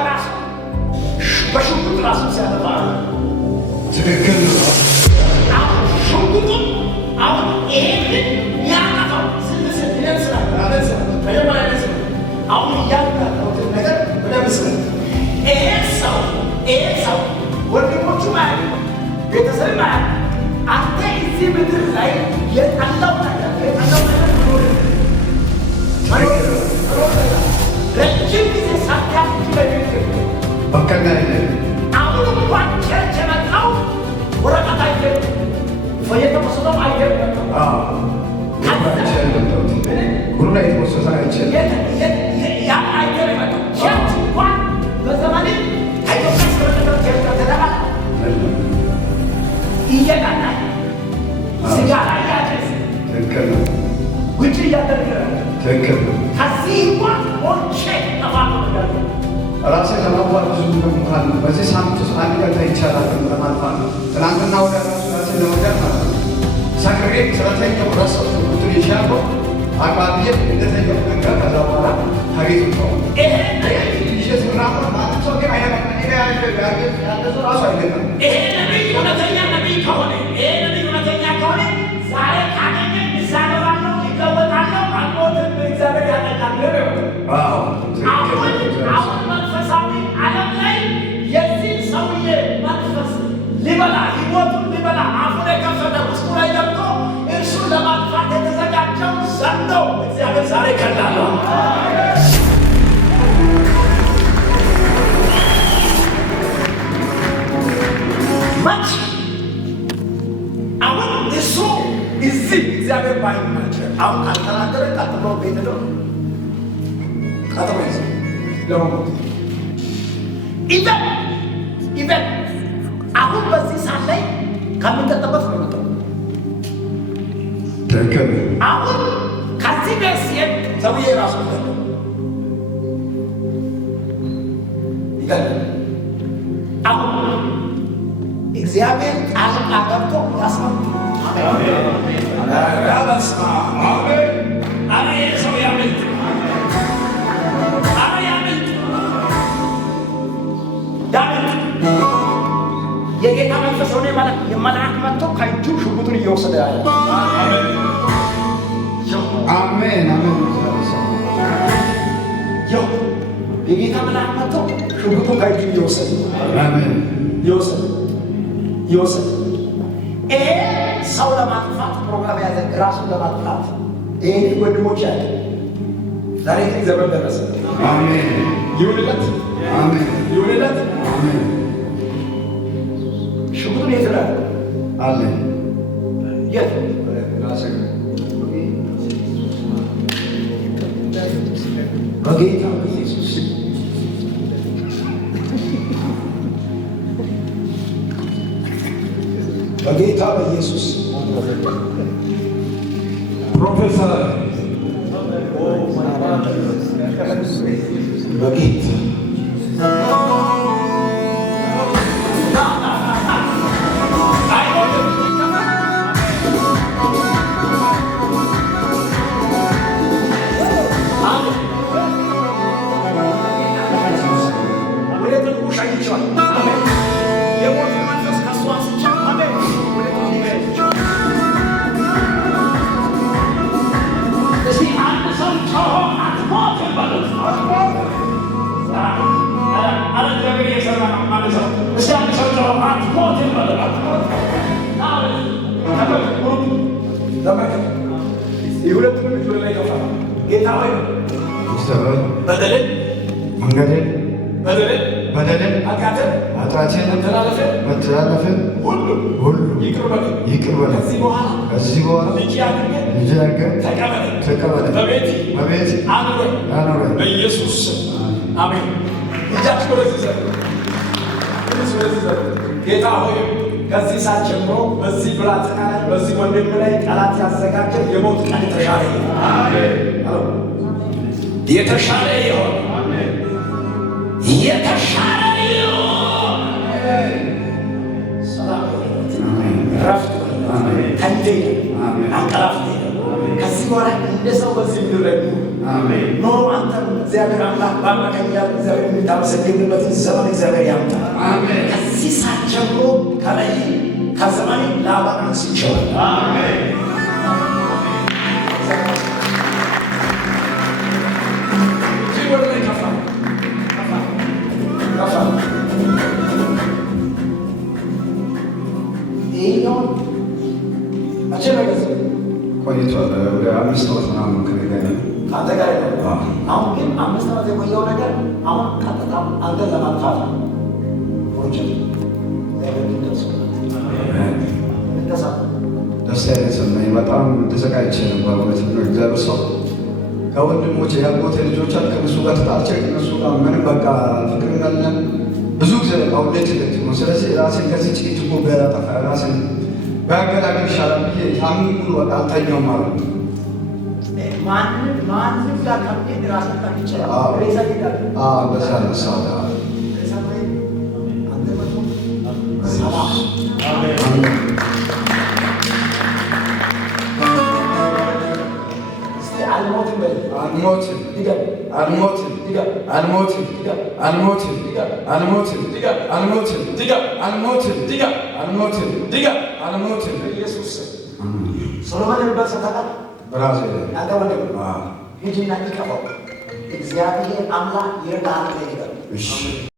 በራሱ በሽጉጥ ራሱ ሲያጠፋ ትክክል ነው። አሁን ሽጉጡን አሁን ይሄንን ያጠፋው ስንስል ይነስራል መጀመሪያ ይነስራል። አሁን እያሉትን ነገር ብለምስል ይሄ ሰው ወንድሞቹ ማለት ቤተሰብ ማለት አንተ እዚህ ምድር ላይ የጠላው ነገር ረጅም ጊዜ ሳትያችሁ ለሚል በቀና አሁን እንኳን ቸርች የመጣው ወረቀት አይደለም የተወሰነው አይደለም ሁሉ ላይ የተወሰነ አይችልም ያ አይደለም የመጣው ቸርች እንኳን በዘመኔ ከኢትዮጵያ ስለተደረ ቸርች ተደረጋል እየቀና ስጋ ላይ ያደረስ ትክክል ነው። ውጭ እያደረገ ትክክል ነው። ከዚህ እንኳን ሞቼ ጠፋለሁ እንዳለ ራሴ ለማዋል ብዙ እንኳን በዚህ ሳምንት ውስጥ አንድ ቀን ይቻላል ለማጥፋት ነው። ትናንትና ወደ ራሴ ለመውደድ ማለት ነው። ሰክሬ ስለተኛው ረሰው ቁጥር ይሻለው አቃቢዬ እንደተኛው ነገር ከዛ በኋላ ከቤት ነው ራሱ አይደለም። ይሄ ነቢይ እውነተኛ ነቢይ ከሆነ ዛሬ ካገኘ ይሳለባለሁ፣ ይለወጣለሁ፣ አልሞትም፣ እግዚአብሔር ያጠቃል። አሁን መንፈሳዊ ዓለም ላይ የዚህ ሰውዬ መንፈስ ሊበላ ሕይወቱን ሊበላ አፉን የከፈተ ውስጡ ላይ ገብቶ እርሱን ለማጥፋት የተዘጋጀው ዘንዶ እግዚአብሔር ዛሬ ከላለሁ። መች አሁን እሱ እዚህ እግዚአብሔር ባይናገር አሁን ካልተናገረ ቀጥሎ ቤት ነው ቀጥሎ ይዘ ለሞት ኢቨን አሁን በዚህ ሰዓት ላይ ከምንጠጠበት ነው የመጣው። ትክክል አሁን ከዚህ ቤት ሲሄድ ሰውዬ ራሱ ይገል አሁን እግዚአብሔር ጣልቃ ገብቶ ያስመጣ። የጌታ መንፈስ ሆነ የመልአክ መጥቶ ከእጁ ሽጉጡን እየወሰደ ያለ አሜን አሜን። የጌታ መልአክ መጥቶ ሽጉጡን ከእጁ እየወሰደ አሜን ይወሰድ። ይሄ ሰው ለማጥፋት ፕሮግራም ያዘ፣ ራሱን ለማጥፋት ይሄ ወንድሞች ያለ ዛሬ ዘመን ደረሰ። አሜን ይሁንለት፣ አሜን ይሁንለት፣ አሜን። ሽጉጡን የት ነው አለ? የት በጌታ ኢየሱስ በጌታ በኢየሱስ ፕሮፌሰር በጌታ ጌታ ሆይ በደልን በደልን ኃጢአትን መተላለፍን ሁሉ ይቅር በለን። ከዚህ በኋላ ልጅ አድርገህ ተቀበለን። በቤት አኑረን በኢየሱስ አሜን። እጃችሁ ወደዚህ ዘ ጌታ ሆይ ከዚህ ሰዓት ጀምሮ በዚህ ብላቴና ላይ በዚህ ወንድም ላይ ጠላት ያዘጋጀ የሞት ቀን የተሻለ የተሻለ ይሆን የተሻለ ይሆን። ሰላም ረፍት ተንዴ አንቀላፍቴ ከዚህ በኋላ እንደ ሰው በዚህ ምድር ላይ አሜን። ኖሮ አንተም እግዚአብሔር አምላክ ባረከኝ ያልክ እግዚአብሔር የምታመሰግንበትን ዘመን እግዚአብሔር ያምጣ። አሜን። ከዚህ ሰዓት ጀምሮ ከላይ ከዘመኔ ላባ አንስቼዋለሁ። አሜን። ቆይቷል። ወደ 5 ዓመት ምናምን ከነገር አንተ ጋር ነው። አሁን ግን 5 ዓመት የቆየው ነገር አሁን ቀጥታ አንተን ለማጥፋት ነው። ደስ የተሰማኝ በጣም ተዘጋጅቼ ነበር። እውነት ነው። እግዚአብሔር ሰው ከወንድሞቼ ያጎቴ ልጆች አሉ። ከእነሱ ጋር ተጣልቼ ከእነሱ ጋር ምንም በቃ ፍቅር ያለን ብዙ ጊዜ አሁን ልጅ ነው። ስለዚህ ራሴን ከዚህ ጭቅጭቁ በጠፋ ራሴን ባገላግል ይሻላል ብዬ ሳምንት ሙሉ በቃ አልተኛውም ማለት ነው። ማንም ጋር ከሚሄድ ራስን ጠቅቼ ሬሳ ይሄዳል። በዛ ነሳለ እግዚአብሔር አምላክ ይረዳሃል።